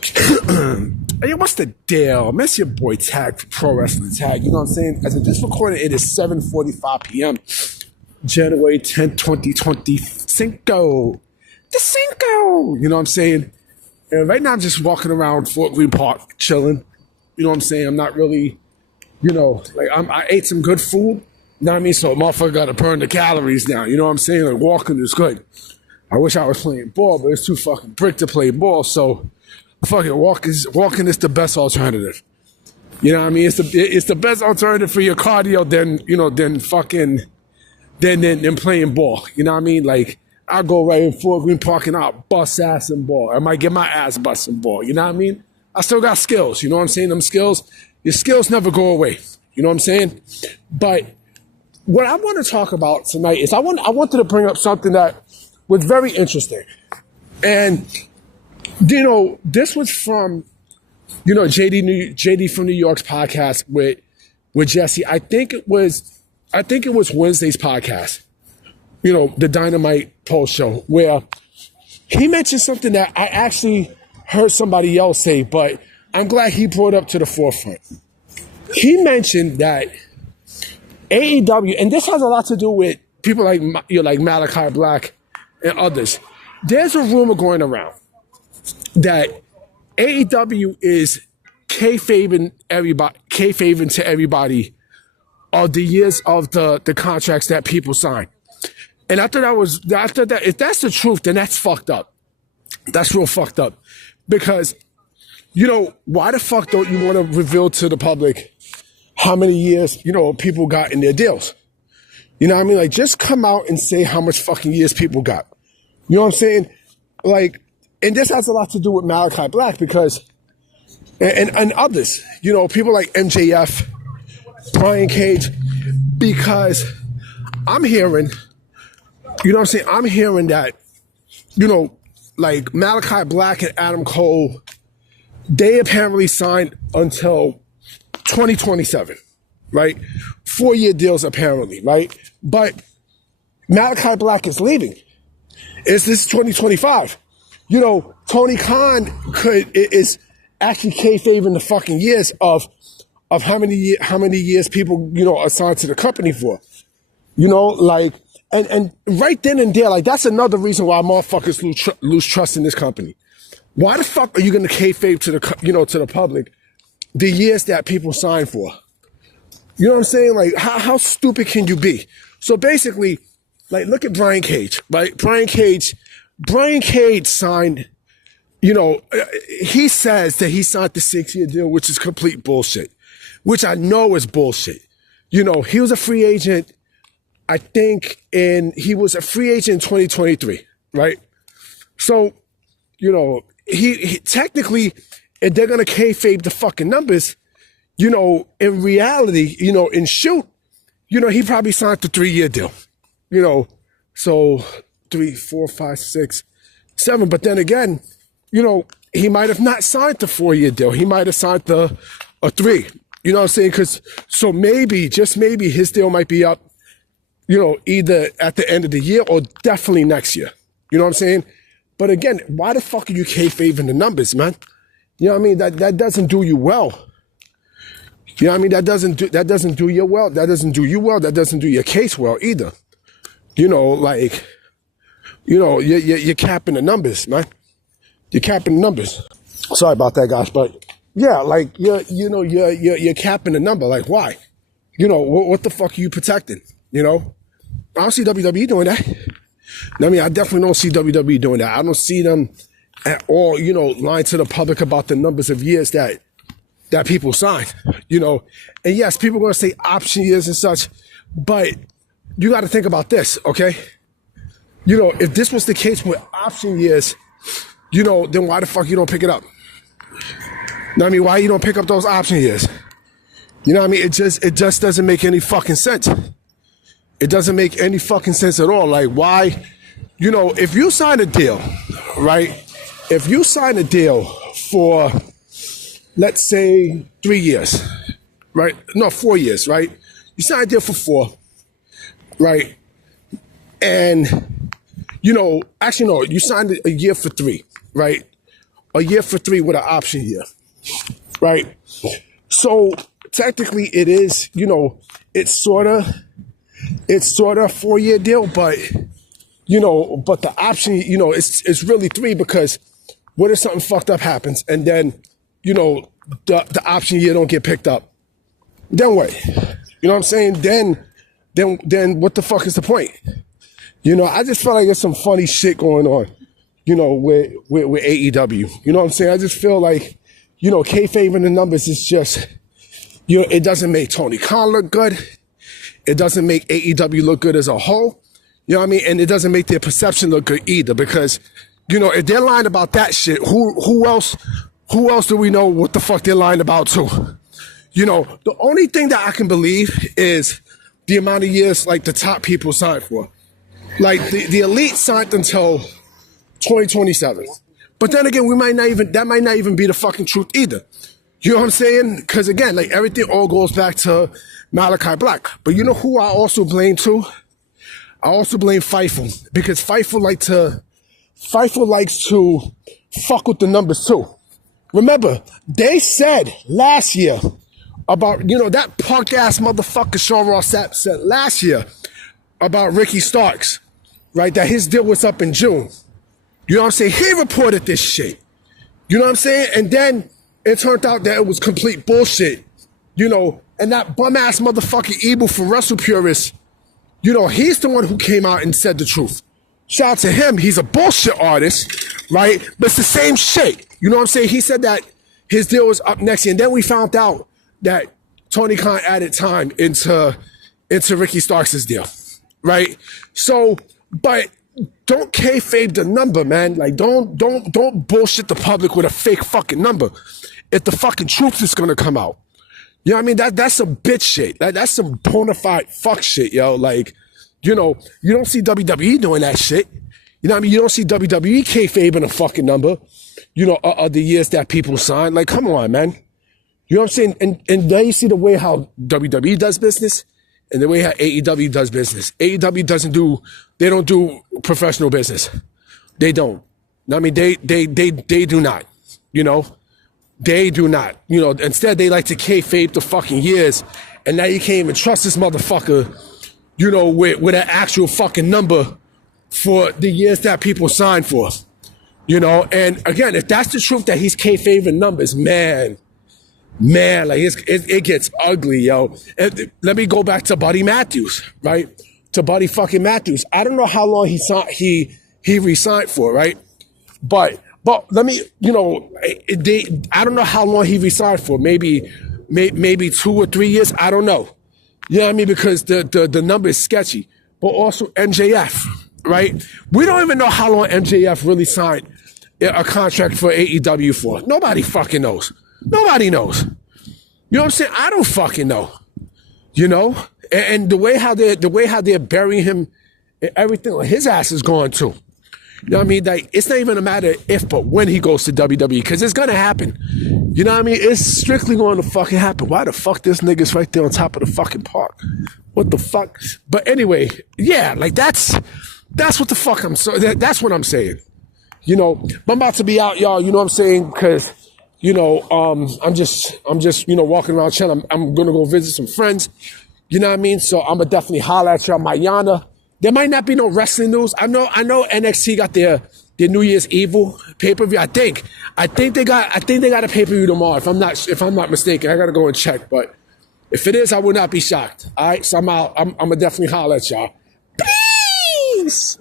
Hey, what's the deal? Miss your boy Tag for Pro Wrestling Tag. You know what I'm saying? As of this recording, it is 7:45 p.m. January 10th, 2020. Cinco. The Cinco. You know what I'm saying? And right now, I'm just walking around Fort Greene Park, chilling. You know what I'm saying? I'm not really, I ate some good food. You know what I mean? So, motherfucker got to burn the calories now. You know what I'm saying? Like, walking is good. I wish I was playing ball, but it's too fucking brick to play ball. So, fucking walking is the best alternative. You know what I mean? It's the best alternative for your cardio than playing ball. You know what I mean? Like, I go right in Fort Greene Park and I'll bust ass and ball. I might get my ass busting ball. You know what I mean? I still got skills. You know what I'm saying? Your skills never go away. You know what I'm saying? But what I want to talk about tonight is I wanted to bring up something that was very interesting. And, this was from, JD from New York's podcast with Jesse. I think it was Wednesday's podcast, the Dynamite post show, where he mentioned something that I actually heard somebody else say, but I'm glad he brought up to the forefront. He mentioned that AEW, and this has a lot to do with people like Malachi Black and others. There's a rumor going around that AEW is kayfabing to everybody of the years of the contracts that people sign. And I thought that if that's the truth, then that's fucked up. That's real fucked up. Because, why the fuck don't you want to reveal to the public how many years, people got in their deals? You know what I mean? Like, just come out and say how much fucking years people got. You know what I'm saying? Like, and this has a lot to do with Malachi Black because, and others, people like MJF, Brian Cage, because I'm hearing, I'm hearing that, like Malachi Black and Adam Cole, they apparently signed until 2027, right? 4-year deals apparently, right? But Malachi Black is leaving. This is 2025. Tony Khan is actually kayfabing the fucking years of how many years people, assigned to the company for. And right then and there, like, that's another reason why motherfuckers lose trust in this company. Why the fuck are you going to kayfabe to the public the years that people sign for? You know what I'm saying? Like, how stupid can you be? So basically, like, look at Brian Cage, right? Brian Cage signed, he says that he signed the 6-year deal, which is complete bullshit, which I know is bullshit. He was a free agent, I think, he was a free agent in 2023, right? So, he technically, if they're going to kayfabe the fucking numbers, in reality, in shoot, he probably signed the 3-year deal, so 3, 4, 5, 6, 7. But then again, he might have not signed the 4-year deal. He might have signed a 3. You know what I'm saying? So maybe, just maybe, his deal might be up, either at the end of the year or definitely next year. You know what I'm saying? But again, why the fuck are you kayfabing the numbers, man? You know what I mean? That doesn't do you well. You know what I mean? That doesn't do you well. That doesn't do you well. That doesn't do your case well either. You're capping the numbers, man. You're capping the numbers. Sorry about that, guys, but yeah, like you're capping the number. Like, why? What the fuck are you protecting? I don't see WWE doing that. I mean, I definitely don't see WWE doing that. I don't see them at all, lying to the public about the numbers of years that people sign. And yes, people are going to say option years and such, but you got to think about this, okay? If this was the case with option years, then why the fuck you don't pick it up? I mean, why you don't pick up those option years? You know what I mean? It just doesn't make any fucking sense. It doesn't make any fucking sense at all. Like, why? If you sign a deal, right? If you sign a deal for, let's say, 3 years, right? No, 4 years, right? You sign a deal for 4, right? And, actually, no, you signed a year for 3, right? a year for 3 with an option year, right? So technically it is, it's sort of a 4-year deal, but, but the option, it's really 3 because what if something fucked up happens and then, the option year don't get picked up? Then what? You know what I'm saying? Then what the fuck is the point? I just feel like there's some funny shit going on, with AEW. You know what I'm saying? I just feel like, kayfabing the numbers is just, it doesn't make Tony Khan look good. It doesn't make AEW look good as a whole. You know what I mean? And it doesn't make their perception look good either because, if they're lying about that shit, who else do we know what the fuck they're lying about too? The only thing that I can believe is the amount of years like the top people signed for. Like the elite signed until 2027. But then again, that might not even be the fucking truth either. You know what I'm saying? Because again, like everything all goes back to Malachi Black. But you know who I also blame too? I also blame Fightful because Fightful likes to fuck with the numbers too. Remember, they said last year about, that punk ass motherfucker Sean Ross Sapp said last year about Ricky Starks, right? That his deal was up in June. You know what I'm saying? He reported this shit. You know what I'm saying? And then it turned out that it was complete bullshit. And that bum ass motherfucker Evil from Wrestle Purist, he's the one who came out and said the truth. Shout out to him. He's a bullshit artist, right? But it's the same shit. You know what I'm saying? He said that his deal was up next year. And then we found out that Tony Khan added time into Ricky Starks' deal, right? So, but don't kayfabe the number, man. Like, don't bullshit the public with a fake fucking number. If the fucking truth is gonna come out, you know what I mean? That's some bitch shit. That's some bona fide fuck shit, yo. Like, you don't see WWE doing that shit. You know what I mean? You don't see WWE kayfabing a fucking number, of the years that people sign. Like, come on, man. You know what I'm saying? And then you see the way how WWE does business and the way how AEW does business. AEW they don't do professional business. They don't. I mean, they do not, They do not. Instead they like to kayfabe the fucking years. And now you can't even trust this motherfucker, with an actual fucking number for the years that people signed for. And again, if that's the truth that he's kayfabing numbers, man, like it gets ugly, yo. And let me go back to Buddy Matthews, right? To Buddy fucking Matthews. I don't know how long he re-signed for, right? But let me, I don't know how long he re-signed for. Maybe 2 or 3 years. I don't know. You know what I mean? Because the number is sketchy. But also MJF, right? We don't even know how long MJF really signed a contract for AEW for. Nobody fucking knows. Nobody knows. You know what I'm saying? I don't fucking know. And the way how they're burying him and everything, his ass is going too. You know what I mean? Like, it's not even a matter of if, but when he goes to WWE, because it's gonna happen. You know what I mean? It's strictly going to fucking happen. Why the fuck this nigga's right there on top of the fucking park? What the fuck? But anyway, yeah, like that's what the fuck that's what I'm saying. I'm about to be out, y'all. You know what I'm saying? Because I'm just walking around chilling. I'm gonna go visit some friends. You know what I mean? So I'm gonna definitely holler at y'all mañana. There might not be no wrestling news. I know NXT got their New Year's Evil pay-per-view. I think they got a pay-per-view tomorrow. If I'm not mistaken, I gotta go and check. But if it is, I will not be shocked. All right, so I'm out. I'm gonna definitely holler at y'all. Peace.